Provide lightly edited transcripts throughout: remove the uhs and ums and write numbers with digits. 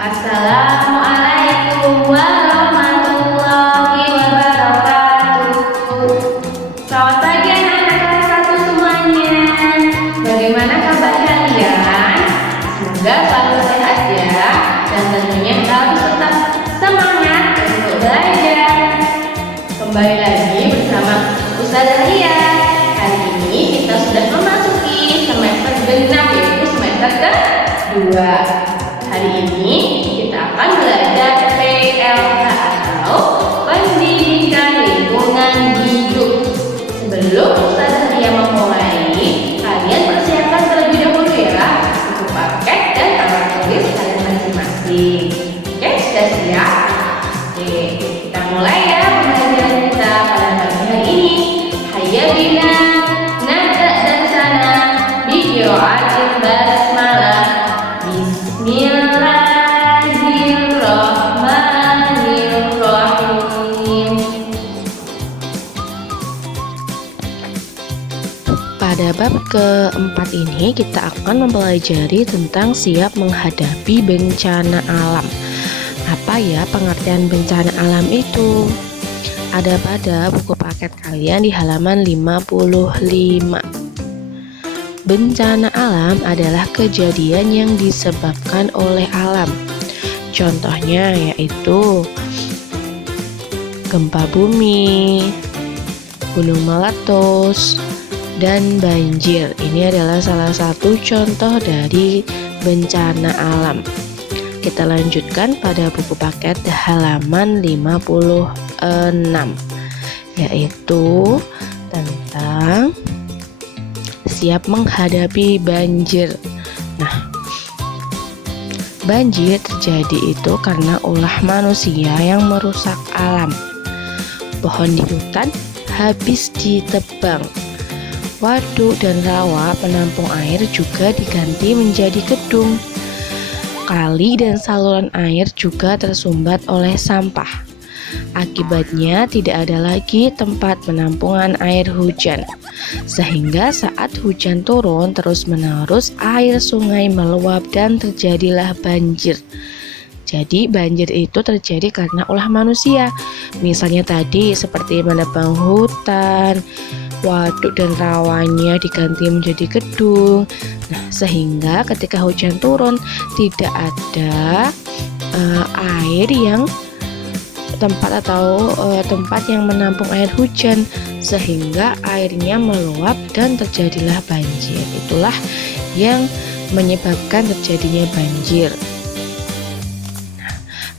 Assalamualaikum warahmatullahi wabarakatuh. Selamat pagi anak-anak kelas 1 semuanya. Bagaimana kabar kalian? Semoga selalu sehat ya. Dan tentunya harus tetap semangat untuk belajar. Kembali lagi bersama Ustazah Lia. Hari ini kita sudah memasuki semester genap, yaitu semester kedua. Hari ini kita akan belajar PLH atau Pendidikan Lingkungan Hidup. Sebelum Ustazah Lia memulai, kalian persiapkan terlebih dahulu ya buku paket dan alat tulis kalian masing-masing. Oke, sudah siap? Oke, kita mulai ya pembelajaran kita pada pagi hari ini. Hayya bina nabda dan sana video ajib basmalah. Bismillahirrahmanirrahim. Pada bab keempat ini kita akan mempelajari tentang siap menghadapi bencana alam. Apa ya pengertian bencana alam itu? Ada pada buku paket kalian di halaman 55. Bencana alam adalah kejadian yang disebabkan oleh alam. Contohnya yaitu gempa bumi, gunung meletus, dan banjir. Ini adalah salah satu contoh dari bencana alam. Kita lanjutkan pada buku paket halaman 56, yaitu tentang siap menghadapi banjir. Nah, banjir terjadi itu karena ulah manusia yang merusak alam. Pohon di hutan habis ditebang. Waduk dan rawa penampung air juga diganti menjadi gedung. Kali dan saluran air juga tersumbat oleh sampah. Akibatnya tidak ada lagi tempat penampungan air hujan, sehingga saat hujan turun terus-menerus air sungai meluap dan terjadilah banjir. Jadi banjir itu terjadi karena ulah manusia. Misalnya tadi seperti menebang hutan, waduk dan rawanya diganti menjadi gedung. Nah, sehingga ketika hujan turun tidak ada air yang tempat yang menampung air hujan, sehingga airnya meluap dan terjadilah banjir. Itulah yang menyebabkan terjadinya banjir.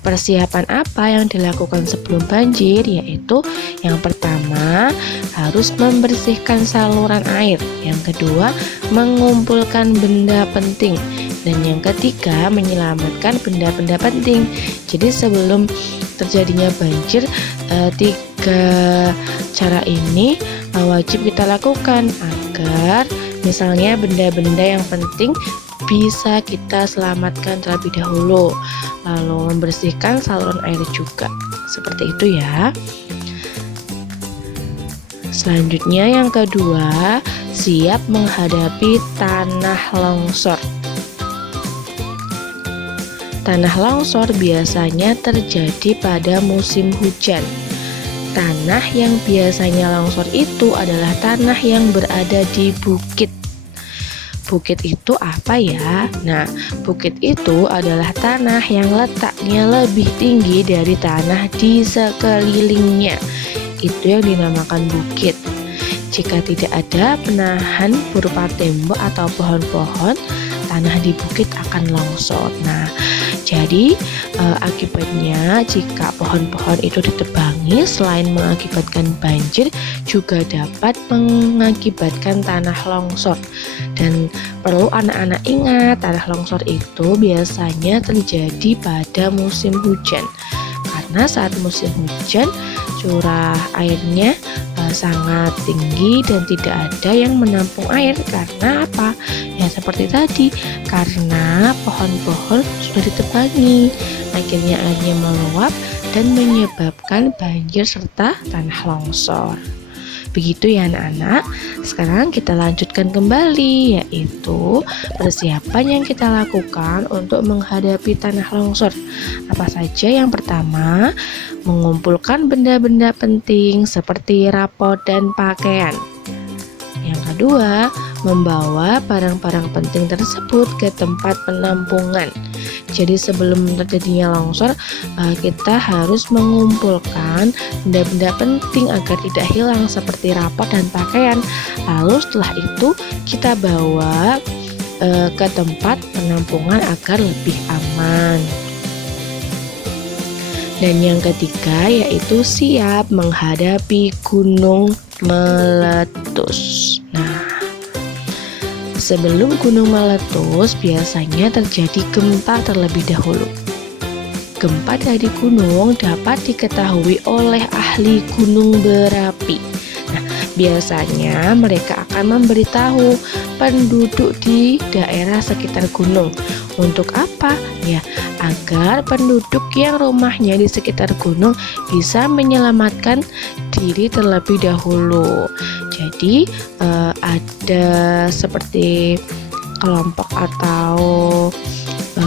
Persiapan apa yang dilakukan sebelum banjir? Yaitu yang pertama harus membersihkan saluran air, yang kedua mengumpulkan benda penting, dan yang ketiga menyelamatkan benda-benda penting. Jadi sebelum terjadinya banjir, tiga cara ini wajib kita lakukan agar misalnya benda-benda yang penting bisa kita selamatkan terlebih dahulu, lalu membersihkan saluran air juga, seperti itu ya. Selanjutnya yang kedua, siap menghadapi tanah longsor. Tanah longsor biasanya terjadi pada musim hujan. Tanah yang biasanya longsor itu adalah tanah yang berada di bukit. Bukit itu apa ya? Nah, bukit itu adalah tanah yang letaknya lebih tinggi dari tanah di sekelilingnya. Itu yang dinamakan bukit. Jika tidak ada penahan berupa tembok atau pohon-pohon, tanah di bukit akan longsor. Nah, jadi akibatnya jika pohon-pohon itu ditebangi, selain mengakibatkan banjir, juga dapat mengakibatkan tanah longsor. Dan perlu anak-anak ingat, tanah longsor itu biasanya terjadi pada musim hujan. Karena saat musim hujan, curah airnya sangat tinggi dan tidak ada yang menampung air. Karena apa? Ya seperti tadi, karena pohon-pohon sudah ditebangi, akhirnya airnya meluap dan menyebabkan banjir serta tanah longsor. Begitu ya anak-anak. Sekarang kita lanjutkan kembali, yaitu persiapan yang kita lakukan untuk menghadapi tanah longsor. Apa saja? Yang pertama, mengumpulkan benda-benda penting seperti rapot dan pakaian. Yang kedua, membawa barang-barang penting tersebut ke tempat penampungan. Jadi sebelum terjadinya longsor, kita harus mengumpulkan benda-benda penting agar tidak hilang seperti rapot dan pakaian. Lalu setelah itu kita bawa ke tempat penampungan agar lebih aman. Dan yang ketiga yaitu siap menghadapi gunung meletus. Sebelum gunung meletus, biasanya terjadi gempa terlebih dahulu. Gempa dari gunung dapat diketahui oleh ahli gunung berapi. Biasanya mereka akan memberitahu penduduk di daerah sekitar gunung. Untuk apa? Ya, agar penduduk yang rumahnya di sekitar gunung bisa menyelamatkan diri terlebih dahulu. Jadi ada seperti kelompok atau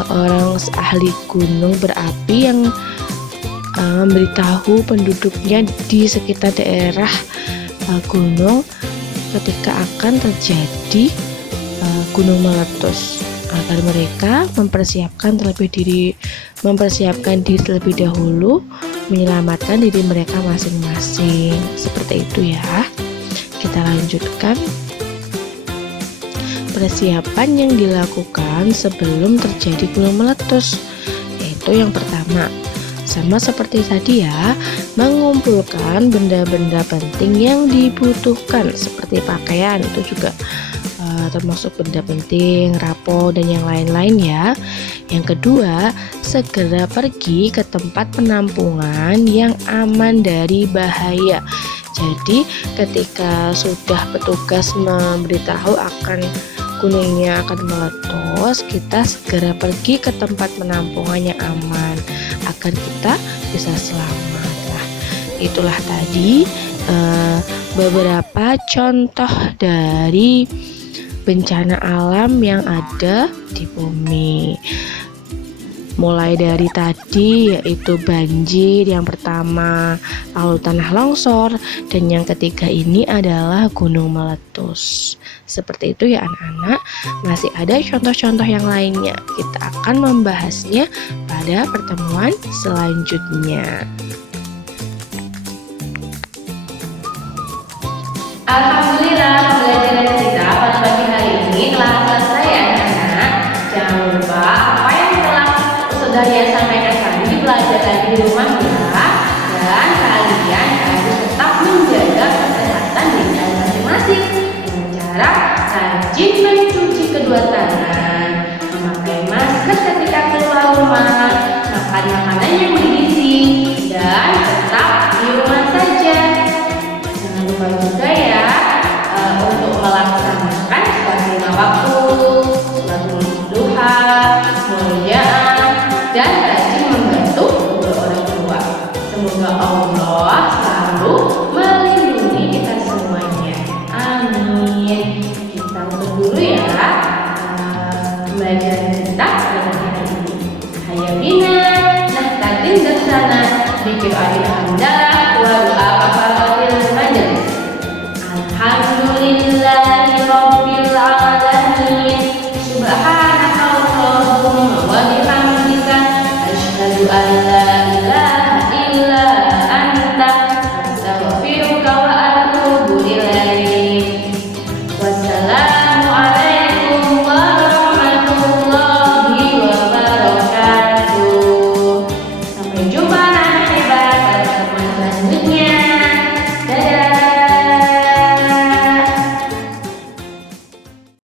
orang ahli gunung berapi yang memberitahu penduduknya di sekitar daerah gunung ketika akan terjadi gunung meletus, agar mereka mempersiapkan diri terlebih dahulu, menyelamatkan diri mereka masing-masing. Seperti itu ya. Kita lanjutkan persiapan yang dilakukan sebelum terjadi gunung meletus, yaitu yang pertama, sama seperti tadi ya, mengumpulkan benda-benda penting yang dibutuhkan seperti pakaian, itu juga termasuk benda penting, rapot dan yang lain-lain ya. Yang kedua, segera pergi ke tempat penampungan yang aman dari bahaya. Jadi ketika sudah petugas memberitahu akan gunungnya akan meletus, kita segera pergi ke tempat penampungan yang aman agar kita bisa selamat. Nah, itulah tadi beberapa contoh dari bencana alam yang ada di bumi. Mulai dari tadi yaitu banjir yang pertama, lalu tanah longsor, dan yang ketiga ini adalah gunung meletus. Seperti itu ya anak-anak. Masih ada contoh-contoh yang lainnya. Kita akan membahasnya pada pertemuan selanjutnya. Alhamdulillah, pembelajaran kita pada pagi hari ini telah selesai ya anak-anak. Jangan lupa apa yang telah Ustazah sampaikan tadi dipelajari di rumah ya. Dan kalian harus tetap menjaga kesehatan diri masing-masing dengan cara rajin mencuci kedua tangan, memakai masker ketika keluar rumah, makan makanan yang bergizi, dan tetap di rumah saja. Jangan lupa juga ya untuk melaksanakan sholat lima waktu, sholat duha, mulia, dan rajin membantu kedua orang tua. Semoga Allah selalu melindungi kita semuanya. Amin. Kita tutup dulu ya pembelajaran kita pada hari ini. Hayya bina nahtadim darsana bikir alhamdulillah wa doa kafaratil majelis. Alhamdulillahi rabbil alamin. Subhan